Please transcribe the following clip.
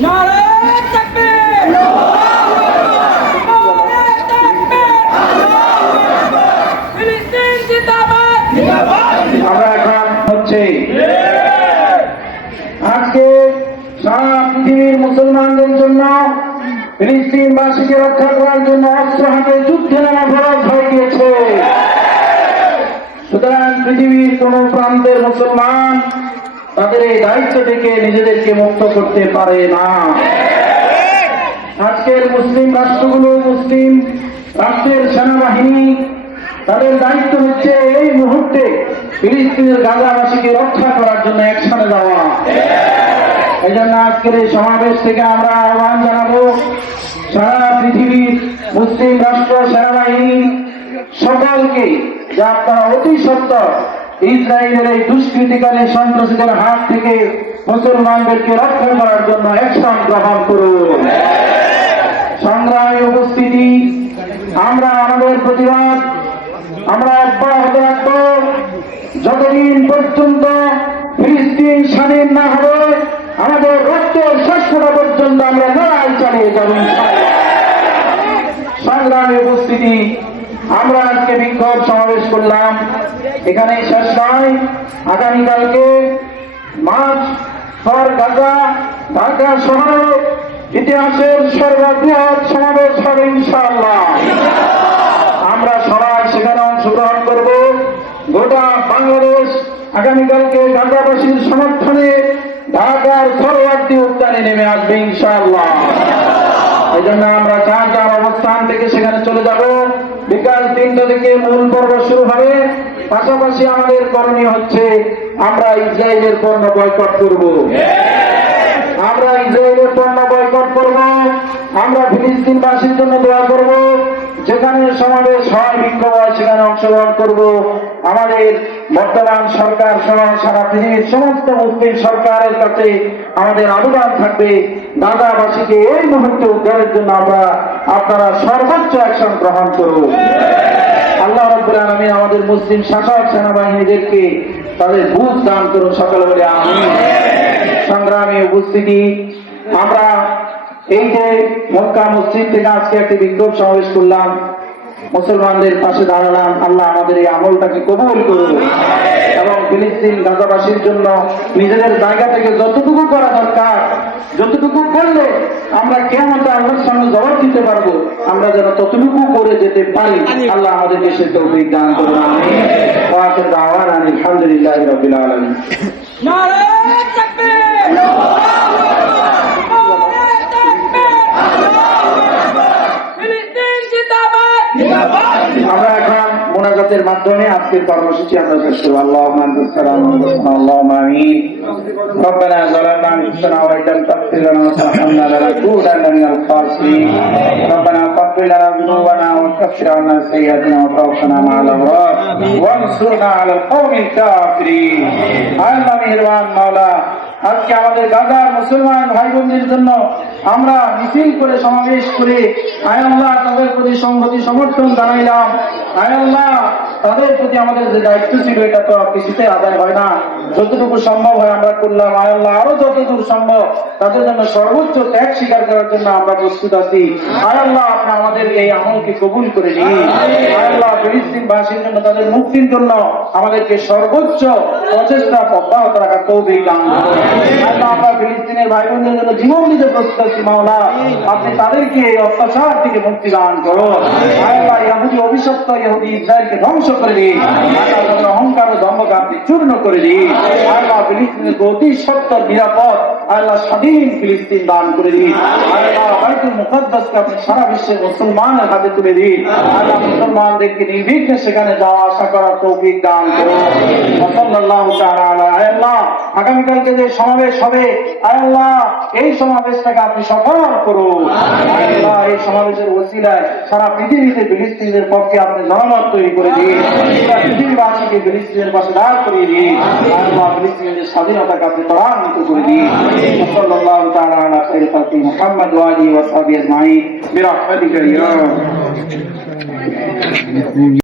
নারে তাকবীর! পৃথিবীর মুসলমানদের জন্য ফিলিস্তিনবাসীকে রক্ষা করার জন্য অস্ত্র হাতে যুদ্ধে নামা ফরজ হয়ে গিয়েছে সুতরাং পৃথিবীর কোন প্রান্তের মুসলমান তাদের এই দায়িত্ব থেকে নিজেদেরকে মুক্ত করতে পারে না। আজকের মুসলিম রাষ্ট্রগুলো মুসলিম রাষ্ট্রের সেনাবাহিনী, তাদের দায়িত্ব হচ্ছে এই মুহূর্তে ফিলিস্তিনের গাজাবাসীকে রক্ষা করার জন্য একসাথে যাওয়া। এই জন্য আজকের এই সমাবেশ থেকে আমরা আহ্বান জানাব, সারা পৃথিবীর মুসলিম রাষ্ট্র, সেনাবাহিনী সকলকে, যে আপনারা অতি সত্তর ইসরায়েলের এই দুষ্কৃতিকারী সন্ত্রাসীদের হাত থেকে মুসলমানদেরকে রক্ষা করার জন্য অ্যাকশন গ্রহণ করুন সংগ্রামী উপস্থিতি, আমরা আমাদের প্রতিবাদ, আমরা অব্যাহত রাখব যতদিন পর্যন্ত ফিলিস্তিন স্বাধীন না হবে, আমাদের রক্তের শেষ ফোঁটা পর্যন্ত আমরা লড়াই চালিয়ে যাব। সংগ্রামী উপস্থিতি আমরা আজকে বিক্ষোভ সমাবেশ করলাম। এখানে শেষ নয়। আগামীকালকে মার্চ ফর গাজা, ঢাকা শহরে ইতিহাসের সর্ববৃহৎ সমাবেশ হবে ইনশাআল্লাহ। আমরা সবাই সেখানে অংশগ্রহণ করব। গোটা বাংলাদেশ আগামীকালকে গাজাবাসীর সমর্থনে ঢাকার সরোয়ার্দী উদ্যানে নেমে আসবে ইনশাআল্লাহ। এই জন্য আমরা চার চার অবস্থান থেকে সেখানে চলে যাব। বিকাল তিনটা থেকে মূল পর্ব শুরু হবে। পাশাপাশি আমাদের করণীয় হচ্ছে, আমরা ইসরায়েলের পণ্য বয়কট করব। আমরা ইসরায়েলের পণ্য বয়কট করব। আমরা ফিলিস্তিনবাসীর জন্য দোয়া করব। যেখানে সমাবেশ হয় বিক্ষোভ হয় সেখানে অংশগ্রহণ করব, আমাদের বর্তমান সরকার সহ সারা পৃথিবীর সমস্ত মুসলিম সরকারের কাছে আমাদের আবেদন থাকবে, দাদাবাসীকে এই মুহূর্তে উদ্ধারের জন্য আমরা আপনারা সর্বোচ্চ অ্যাকশন গ্রহণ করুন আল্লাহ রব্বুল আলামিন আমাদের মুসলিম শাসক সেনাবাহিনীদেরকে তাদের বুঝ দান করুন, সকলে বলে আমি সংগ্রামী উপস্থিতি। আমরা এই যে মক্কা মসজিদ থেকে আজকে একটি বিক্ষোভ সমাবেশ করলাম, মুসলমানদের পাশে দাঁড়ালাম, আল্লাহ আমাদের এই আমলটাকে কবুল করুন। এবং ফিলিস্তিন গাজাবাসীর জন্য নিজেদের জায়গা থেকে যতটুকু করা দরকার, যতটুকু করলে আমরা কেমন আল্লাহর সামনে জবাব দিতে পারব, আমরা যেন ততটুকু করে যেতে পারি। আল্লাহ আমাদেরকে সে তৌফিক দান করুন দাওয়ানা আলহামদুলিল্লাহি রাব্বিল আলামিন নারে তাকবীর নারে তাকবীর ফিলিস্তিন জিন্দাবাদ আমরা এখন তেলাওয়াতের মাধ্যমে আজকের কর্মসূচি আমরা শেষ করব। আল্লাহুম্মা আনতাস আল্লাহুম্মা আমিন। রব্বানা যালামনা আনফুসানা ওয়া ইল্লাম তাগফির লানা ওয়া তারহামনা লানাকুনান্না মিনাল খাসিরিন। রব্বানা ফাগফির লানা যুনুবানা ওয়া কাফির আন্না সাইয়্যাতিনা ওয়া তাওফানা মা'আল আবরার। ওয়া আলাল কওমিল কাফিরিন। আল্লাহ মেহেরবান মাওলানা আজকে আমাদের গাজার মুসলমান ভাই বোনদের জন্য আমরা মিছিল করে সমাবেশ করে আয় আল্লাহ তাদের প্রতি সংহতি সমর্থন জানাইলাম। আয় আল্লাহ তাদের প্রতি আমাদের যে দায়িত্ব ছিল, এটা তো কিছুতে আদায় হয় না। যতটুকু সম্ভব হয় আমরা করলাম। আয় আল্লাহ আরও যতটুকু সম্ভব তাদের জন্য সর্বোচ্চ ত্যাগ স্বীকার করার জন্য আমরা প্রস্তুত আছি। আয় আল্লাহ আপনি আমাদের এই আমলকে কবুল করে আল্লাহ জন্য তাদের মুক্তির জন্য আমাদেরকে সর্বোচ্চ প্রচেষ্টা অব্যাহত রাখার তৌফিক দান করুন। আল্লাহ আমরা ফিলিস্তিনের ভাই বোনদের জন্য জীবন দিতে প্রস্তুত মাওলা। আপনি তাদেরকে এই অত্যাচার থেকে মুক্তি দান করুন। আল্লাহ ইহুদি অভিশপ্ত ইহুদি ইসরায়েলকে ধ্বংস করে দিন। আল্লাহ অহংকার ও দম্ভকে আপনি চূর্ণ করে দিন। আল্লাহ ফিলিস্তিনের অতি সত্য নিরাপদ। আল্লাহ স্বাধীন ফিলিস্তিন দান করে দিন। আল্লাহ সারা বিশ্বের মুসলমানের হাতে তুলে দিন। আল্লাহ মুসলমানদেরকে নির্বিঘ্নে সেখানে যাওয়া, আশা করার তৌফিক দান করুন সাল্লাল্লাহু তাআলা আলা আয় আল্লাহ আগামীকালকে যে সমাবেশ হবে আল্লাহ এই সমাবেশটাকে আপনি সফল করুন। আল্লাহ এই সমাবেশের ওসিলায় সারা পৃথিবীতে ফিলিস্তিনের পক্ষে আপনি জনমত তৈরি করে দিন। পৃথিবীবাসীকে ফিলিস্তিনের পাশে দাঁড় করিয়ে দিন। আল্লাহ ফিলিস্তিনের স্বাধীনতাকে আপনি ত্বরান্বিত করে দিন। সাল্লাল্লাহু তাআলা আলা খাইরি খালকি মুহাম্মদ ওয়া আলিহি ওয়া সাহবিহি আজমাইন। বিরহমাতিকা ইয়া